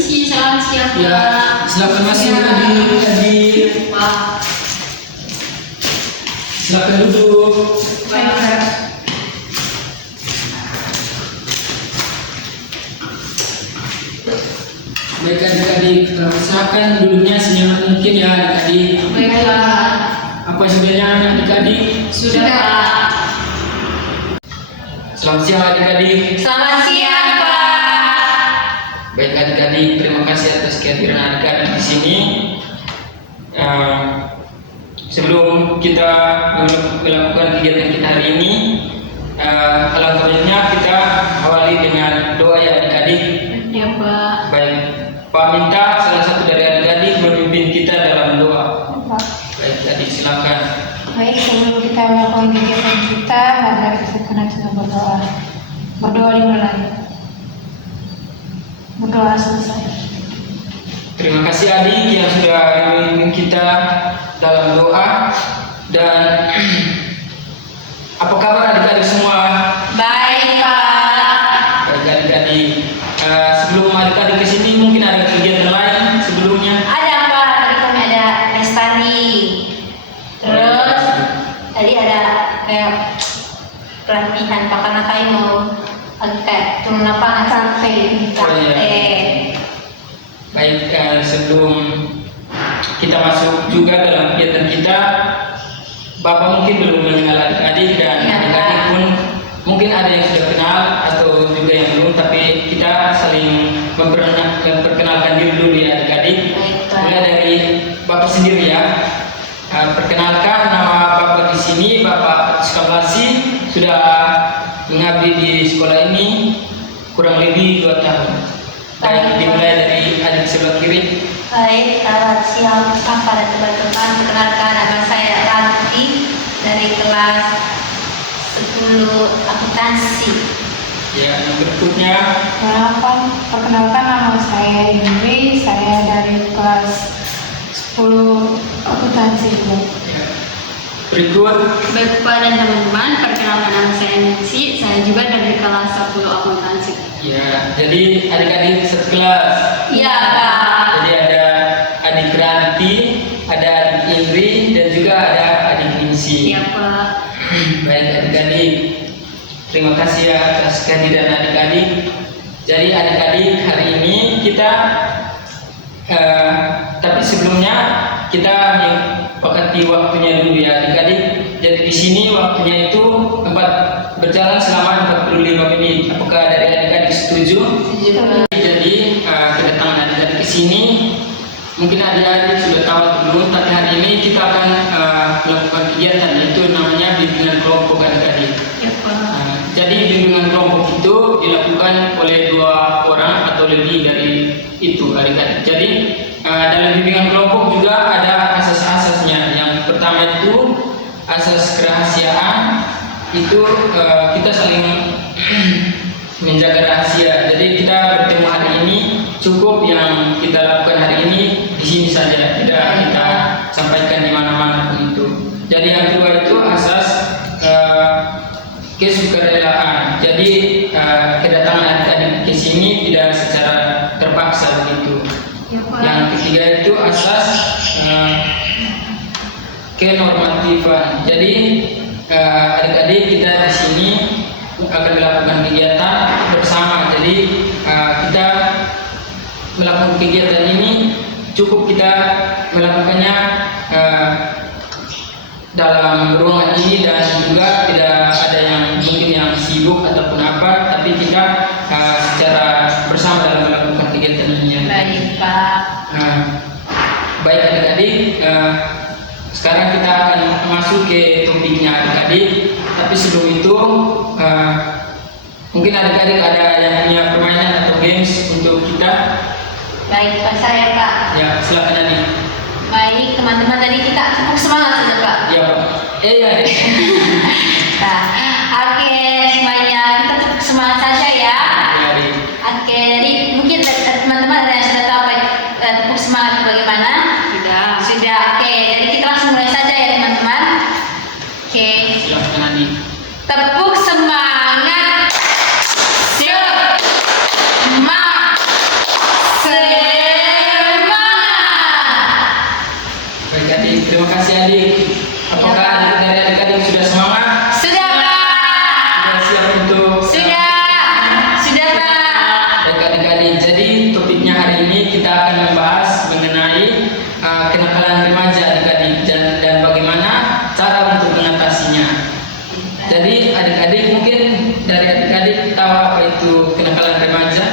permisi, salam siap. Ya, silakan masuk adik-adik. Pak. Silakan duduk. Baik. Baik adik-adik, usahakan duduknya senyaman mungkin ya adik-adik. Baiklah. Apa sebenarnya adik-adik? Sudah, Pak. Selamat siang adik-adik. Selamat siang, Pak. Baik adik-adik, terima kasih atas kehadiran adik-adik di sini. Sebelum kita melakukan kegiatan kita hari ini, alangkah baiknya kita awali dengan doa ya adik-adik. Ya, Pak. Baik, Pak minta salah satu dari adik-adik memimpin kita dalam doa. Pak. Baik, adik silakan. Baik, sebelum kita melakukan kegiatan kita, mari kita dengan berdoa. Berdoa dimulai. Berdoa selesai. Terima kasih adik yang sudah memimpin kita dalam doa. Dan apa kabar adik-adik semua? Baik, Pak. Baik adik-adik. Sebelum adik-adik kesini mungkin ada kegiatan lain sebelumnya. Ada Pak, tadi kami ada lestari. Terus tadi ada kayak pelatihan Pak karena kami mau kayak turun lapangan sampai praktek. Baik, sebelum kita masuk juga dalam kegiatan kita, Bapak mungkin belum mengenal adik-adik dan Ya, adik-adik pun mungkin ada yang sudah kenal atau juga yang belum, tapi kita saling memperkenalkan diri dulu ya adik-adik. Baik, Pak. Mulai dari Bapak sendiri ya. Perkenalkan, nama Bapak di sini Bapak Sukamlasi, sudah mengabdi di sekolah ini kurang lebih 2 tahun. Baik, dimulai dari adik sebelah kiri. Baik, selamat siang para teman-teman. Perkenalkan nama saya Ranti dari kelas 10 akuntansi. Ya, yang berikutnya. Perkenalkan nama saya Indri, saya dari kelas 10 akuntansi juga. Ya. Berikut. Baik, Pak dan teman-teman, perkenalkan nama saya Nancy. Saya juga dari kelas 10 akuntansi. Ya, jadi adik-adik satu kelas. Iya, Pak. Jadi ada adik Ranti, ada adik Indri, dan juga ada adik Ninsi. Iya, Pak. Baik adik-adik, terima kasih ya atas kehadiran adik-adik. Jadi adik-adik hari ini kita, tapi sebelumnya kita menyepakati waktunya dulu ya adik-adik. Jadi di sini waktunya itu berjalan selama 45 menit. Apakah dari adik-adik setuju? Jadi kedatangan adik-adik ke sini, mungkin adik-adik sudah tahu atau belum, tapi hari ini kita akan melakukan kegiatan yaitu namanya bimbingan kelompok adik-adik. Ya, Pak. Jadi bimbingan kelompok itu dilakukan oleh 2 orang atau lebih dari itu adik-adik. Jadi dalam bimbingan kelompok juga ada asas-asasnya. Yang pertama itu asas kerahasiaan, itu kita saling menjaga rahasia. Jadi kita bertemu hari ini cukup yang kita lakukan hari ini di sini saja, tidak kita sampaikan di mana-mana begitu. Jadi yang kedua itu asas kesukarelaan. Jadi kedatangan adik-adik ke sini tidak secara terpaksa begitu. Ya, Pak. Yang ketiga itu asas kenormatifan. Jadi adik-adik kita di sini akan melakukan kegiatan bersama. Jadi kita melakukan kegiatan ini cukup kita melakukannya dalam ruangan ini dan juga tidak ada yang mungkin yang sibuk ataupun apa, tapi kita secara bersama dalam melakukan kegiatan ini ya. Baik, Pak. Baik adik-adik, sekarang kita akan masuk ke topiknya adik-adik. Tapi sebelum itu mungkin adik-adik ada yang punya permainan atau games untuk kita. Baik, Pak, saya Pak. Ya, silakan adik. Baik, teman-teman, tadi kita cukup semangat sudah Pak. Ya Pak. Ya. Nah, oke semuanya kita cukup semangat saja ya. Ya, adik. Oke, jadi mungkin teman-teman ada yang sudah tahu tepuk semangat bagaimana? Sudah. Oke, jadi kita langsung mulai saja ya teman-teman. Oke. Silakan adik. Tepuk semangat. Semangat. Jadi adik-adik mungkin dari adik-adik tahu apa itu kenakalan remaja?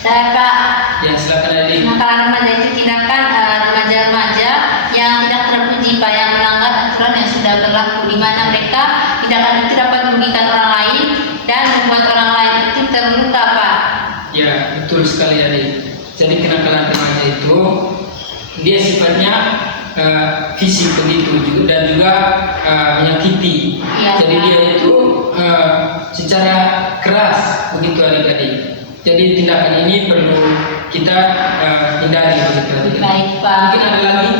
Saya Kak, Ya silakan adik. kenakalan remaja itu tindakan remaja-remaja yang tidak terpuji Pak, yang melanggar aturan yang sudah berlaku, di mana mereka tindakan itu dapat merugikan orang lain dan membuat orang lain itu terluka Pak. Ya betul sekali adik. Jadi kenakalan remaja itu dia sifatnya fisik begitu juga dan juga menyakiti. Iya, Jadi Pak. dia itu secara keras begitu adik-adik. Jadi tindakan ini perlu kita hindari begitu adik-adik. Baik Pak. Mungkin ada lagi?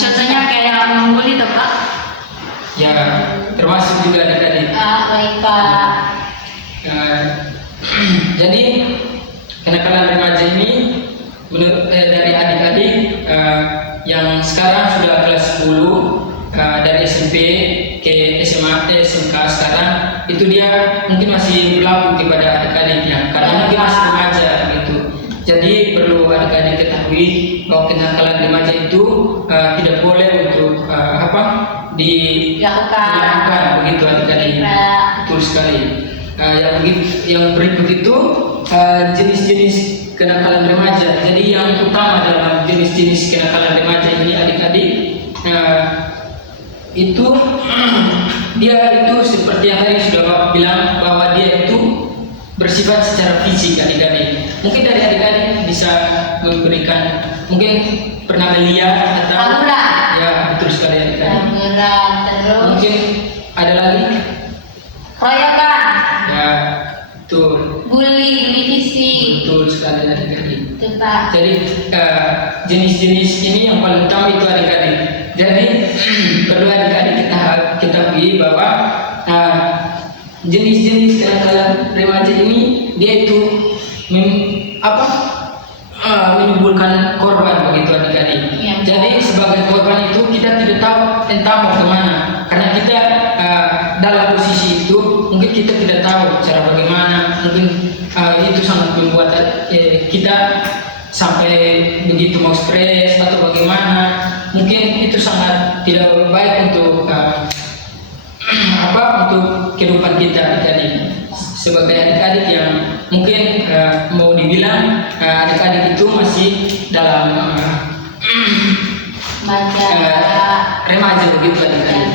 Contohnya kayak membuli tuh Pak. Ya termasuk juga adik-adik. Baik Pak. Jadi kenakalan remaja ini menurut dari adik-adik yang sekarang sudah kelas 10 dari SMP ke SMA SMK sekarang itu dia mungkin masih berlaku kepada adik-adiknya karena mungkin masih remaja gitu. Jadi perlu adik-adik ketahui bahwa kenakalan remaja itu tidak boleh untuk dilakukan begitu adik-adik. Betul sekali. Yang berikut itu jenis-jenis kenakalan remaja. Jadi yang utama dalam jenis-jenis kenakalan remaja ini adik-adik itu dia itu seperti yang tadi sudah Bapak bilang bahwa dia itu bersifat secara fisik adik-adik. Mungkin dari adik-adik bisa memberikan, mungkin pernah melihat atau Tawuran. ya betul sekali adik-adik. Tawuran, terus Mungkin ada lagi keroyokan, ya betul. bully fisik. Betul sekali adik-adik. Itu Pak. Jadi jenis-jenis ini yang paling utama itu adik-adik. Jadi perlu adik-adik kita ketahui bahwa jenis-jenis kenakalan remaja ini dia itu menimbulkan korban begitu adik-adik. Ya. Jadi sebagai korban itu kita tidak tahu entah mau kemana karena kita dalam posisi itu mungkin kita tidak tahu cara bagaimana, mungkin itu sangat membuat kita sampai begitu mau stres atau bagaimana, mungkin itu sangat tidak baik untuk untuk kehidupan kita adik-adik. Sebagai adik-adik yang mungkin mau dibilang adik-adik itu masih dalam remaja begitu adik-adik.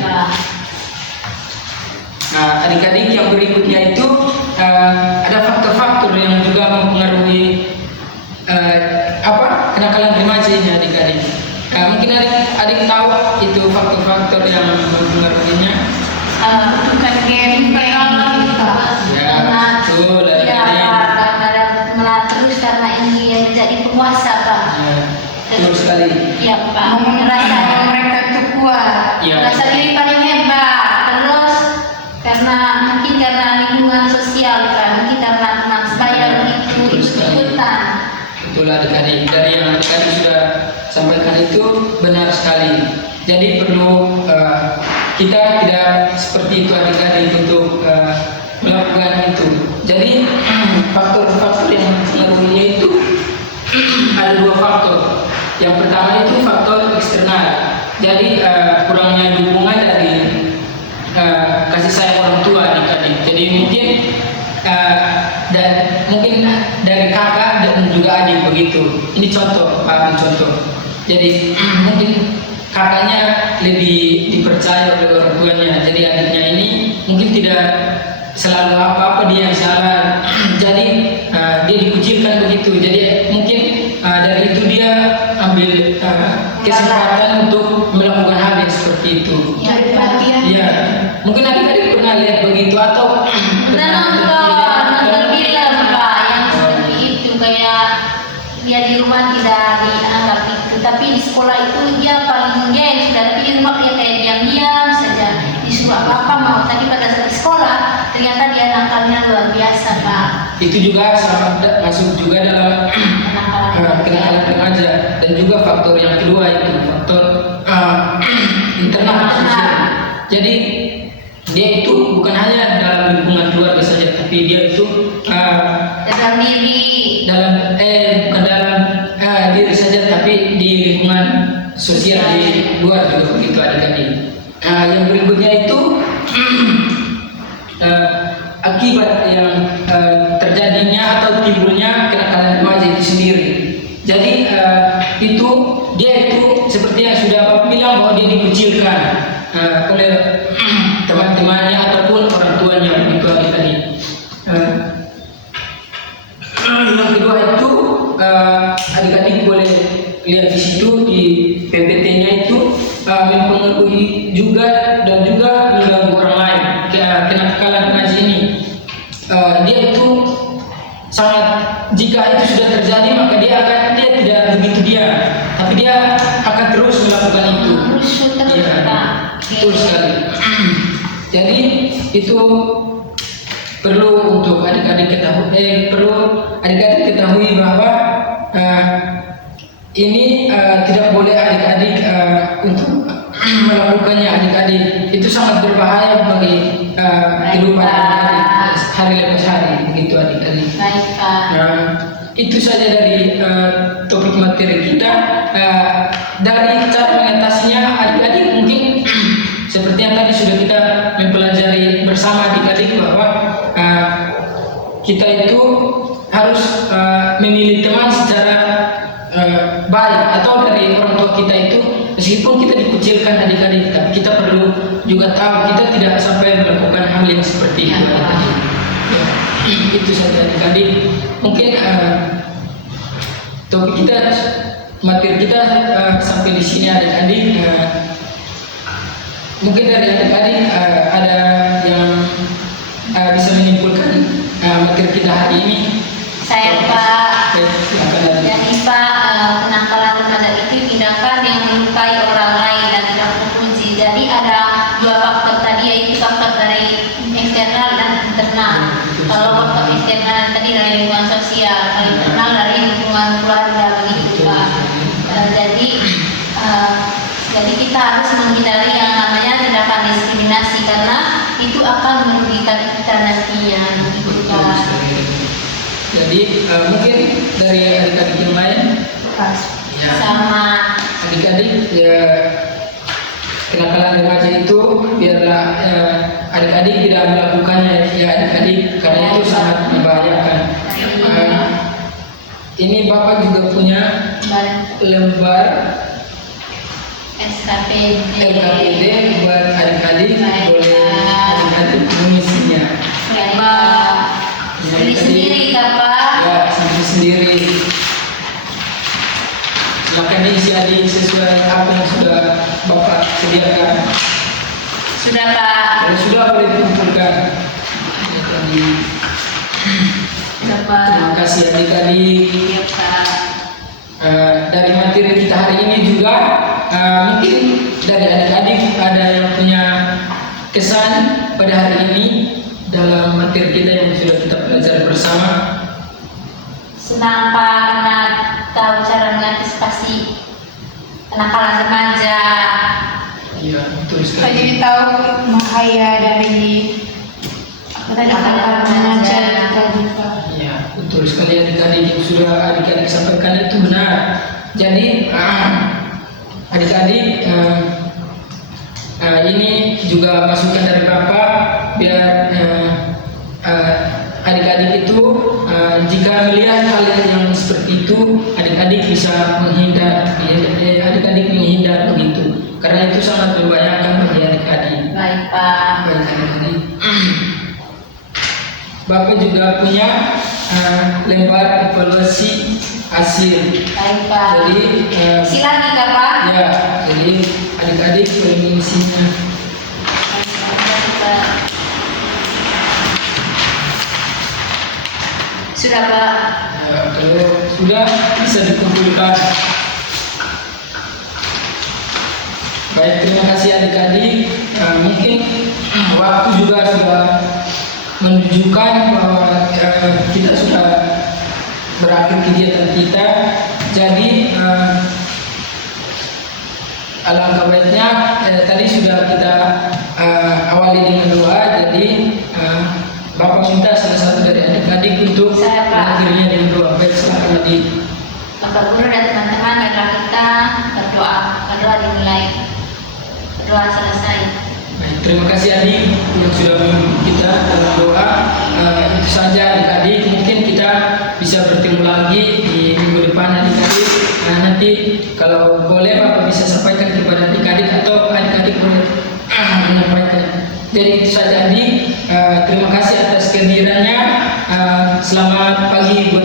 Nah, adik-adik yang berikutnya itu ada faktor-faktor yang juga mempengaruhi kenakalan remaja ini adik-adik. Mungkin adik tahu itu faktor-faktor yang mempengaruhinya. Bukan game Ya, betul adik-adik. Terus karena ini yang menjadi penguasa Pak. Ya, betul sekali. Ya Pak. Merasa mereka itu kuat. Ya. Merasa diri paling hebat. Terus karena lingkungan sosial Pak. Mungkin karena teman sebaya begitu Betul sekali. ikutan. Betul adik-adik. Dari yang adik-adik sudah sampaikan itu benar sekali. Jadi perlu kita tidak seperti itu adik-adik untuk melakukan itu. Jadi faktor-faktor yang mempengaruhinya itu ada dua faktor. Yang pertama itu faktor eksternal. Jadi kurangnya dukungan dari kasih sayang orang tua adik-adik. Jadi mungkin dari kakak dan juga adik begitu. Ini contoh, contoh. Jadi mungkin kakaknya lebih dipercaya oleh orang tuanya. Jadi adiknya ini mungkin tidak selalu apa-apa dia yang salah. Jadi dia dikucilkan begitu. Jadi mungkin dari itu dia ambil kesempatan untuk melakukan hal yang seperti itu. Ya Pak. Ya, mungkin adik-adik pernah lihat begitu atau nonton film Pak yang seperti itu, kayak dia di rumah tidak dianggap itu, tapi di sekolah itu dia paling geng sudah, tapi di rumah dia kayak diam-diam saja, disuruh apa-apa mau, tapi pada saat di sekolah ternyata dia nakalnya luar biasa Pak. itu juga masuk juga dalam kenakalan remaja. Dan juga faktor yang kedua itu faktor internal sosial. Jadi dia itu bukan hanya dalam lingkungan keluarga saja, tapi dia itu Dalam diri. bukan dalam diri saja, tapi di lingkungan sosial di luar juga begitu adik-adik. Yang berikutnya itu kenakalan remaja ini, dia itu sangat, jika itu sudah terjadi maka dia tidak begitu diam, tapi dia akan terus melakukan itu. Rusuh terus, Iya, Pak. betul sekali. Jadi itu perlu untuk adik-adik ketahui bahwa ini tidak boleh adik-adik untuk melakukannya. Adik-adik itu sangat berbahaya bagi kehidupan adik-adik hari lepas hari, begitu adik-adik. Baik, Pak. Itu saja dari topik materi kita. Dari cara mengatasinya, adik-adik mungkin seperti yang tadi sudah kita mempelajari bersama adik-adik bahwa kita itu harus memilih teman secara baik, atau dari orang tua kita itu, meskipun kita dikucilkan adik-adik, tapi kita perlu juga tahu kita tidak sampai melakukan hal yang seperti itu. Adik-adik. Ya, itu saja adik-adik. Mungkin topik kita, materi kita sampai di sini adik-adik. Mungkin dari adik-adik ada yang bisa menyimpulkan materi kita hari ini. Saya, Pak. Silakan adik. Jadi, Pak, kenakalan remaja itu tindakan yang melukai orang lain dan tidak terpuji. Jadi ada dua faktor tadi, yaitu faktor dari eksternal dan internal. Kalau faktor eksternal tadi dari lingkungan sosial, kalau internal dari lingkungan keluarga, begitu, Pak. Jadi kita harus menghindari yang namanya tindakan diskriminasi, karena itu akan merugikan kita nantinya, begitu, Pak. Jadi mungkin dari adik-adik yang lain, ya, Sama adik-adik ya, kenakalan remaja itu biarlah adik-adik tidak melakukannya ya adik-adik, karena itu sangat membahayakan. Ini Bapak juga punya lembar LKPD buat adik-adik, boleh adik-adik mengisinya. Beli sendiri, Pak. Ya, sampai sendiri. Silakan diisi adik sesuai apa yang sudah Bapak sediakan. Sudah, Pak. Dan sudah boleh dikumpulkan. Ya, tadi. Sudah, Pak. Terima kasih adik-adik. Iya, Pak. Dari materi kita hari ini juga mungkin dari adik-adik ada yang punya kesan pada hari ini dalam materi kita yang sudah kita pelajari bersama. Senang, Pak, karena tahu cara mengantisipasi kenakalan remaja. Iya, betul Saya sekali. jadi tahu bahaya dari kenakalan remaja tadi, Pak. Iya, betul sekali adik-adik yang sudah adik-adik sampaikan itu benar. Jadi adik-adik ini juga masukan dari Bapak biar adik-adik itu jika melihat hal yang seperti itu, adik-adik bisa menghindar, adik-adik menghindar begitu, karena itu sangat membahayakan bagi adik-adik. Baik, Pak. Baik adik-adik. Bapak juga punya lembar evaluasi hasil. Baik, Pak. Jadi Silakan, Pak. ya, jadi adik-adik boleh mengisinya. Baik, Pak. Sudah, Pak. Kalau sudah bisa dikumpulkan. Baik, terima kasih adik-adik. Mungkin waktu juga sudah menunjukkan bahwa kita sudah berakhir kegiatan kita. Jadi alangkah baiknya tadi sudah kita awali dengan doa. Jadi Bapak minta salah satu dari adik-adik untuk Saya, Pak. mengakhirinya dengan doa. Baik, silakan adik. Bapak Guru dan teman-teman, marilah kita berdoa. Berdoa dimulai. Berdoa selesai. Baik, terima kasih adik yang sudah memimpin kita dalam doa. Itu saja adik-adik, mungkin kita bisa bertemu lagi di minggu depan adik-adik. Nanti kalau boleh Bapak bisa sampaikan kepada adik-adik atau adik-adik boleh menyampaikan. Jadi itu saja adik. Terima kasih atas kehadirannya. Selamat pagi buat